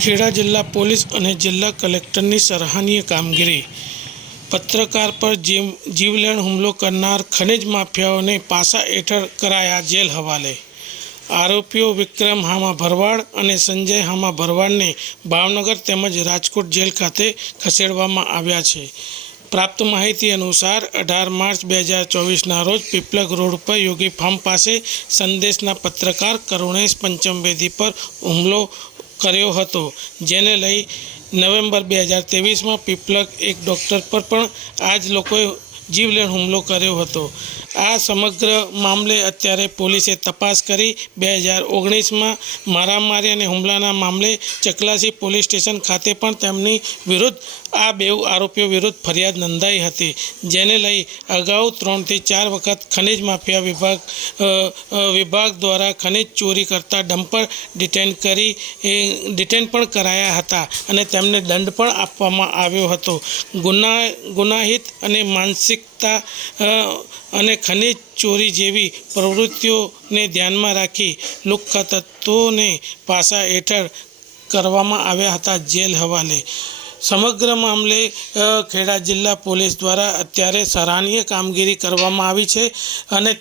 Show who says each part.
Speaker 1: ખેડા જિલ્લા પોલીસ અને જિલ્લા કલેક્ટરની સરાહનીય કામગીરી. પત્રકાર પર જીવ, જીવલેણ હુમલો કરનાર ખનિજ માફિયાઓને પાસા હેઠળ કરાયા જેલ હવાલે. આરોપીઓ વિક્રમ હામા ભરવાડ અને સંજય હામા ભરવાડને ભાવનગર તેમજ રાજકોટ જેલ ખાતે ખસેડવામાં આવ્યા છે. પ્રાપ્ત માહિતી અનુસાર અઢાર માર્ચ બે હજાર ચોવીસના રોજ પીપલગ રોડ પર યોગી ફાર્મ પાસે સંદેશના પત્રકાર કરુણેશ પંચમવેદી પર હુમલો કર્યો હતો, જેને લઈ નવેમ્બર બે હજાર ત્રેવીસમાં પીપલક એક ડૉક્ટર પર પણ આ જ લોકોએ જીવલેણ હુમલો કર્યો હતો. આ સમગ્ર મામલે અત્યારે પોલીસે તપાસ કરી બે હજાર ઓગણીસમાં મારામારી અને હુમલાના મામલે ચકલાસી પોલીસ સ્ટેશન ખાતે પણ તેમની વિરુદ્ધ આ બેઉ આરોપીઓ વિરુદ્ધ ફરિયાદ નોંધાઈ હતી, જેને લઈ અગાઉ ત્રણથી ચાર વખત ખનિજ માફિયા વિભાગ વિભાગ દ્વારા ખનિજ ચોરી કરતા ડમ્પર ડિટેન કરી ડિટેન પણ કરાયા હતા અને તેમને દંડ પણ આપવામાં આવ્યો હતો. ગુના, ગુનાહિત અને માનસિકતા અને ખનિજ ચોરી જેવી પ્રવૃત્તિઓને ધ્યાનમાં રાખી લુખ્ખા તત્વોને પાસા હેઠળ કરવામાં આવ્યા હતા જેલ હવાલે. સમગ્ર મામલે ખેડા જિલ્લા પોલીસ દ્વારા અત્યારે સરાહનીય કામગીરી કરવામાં આવી છે અને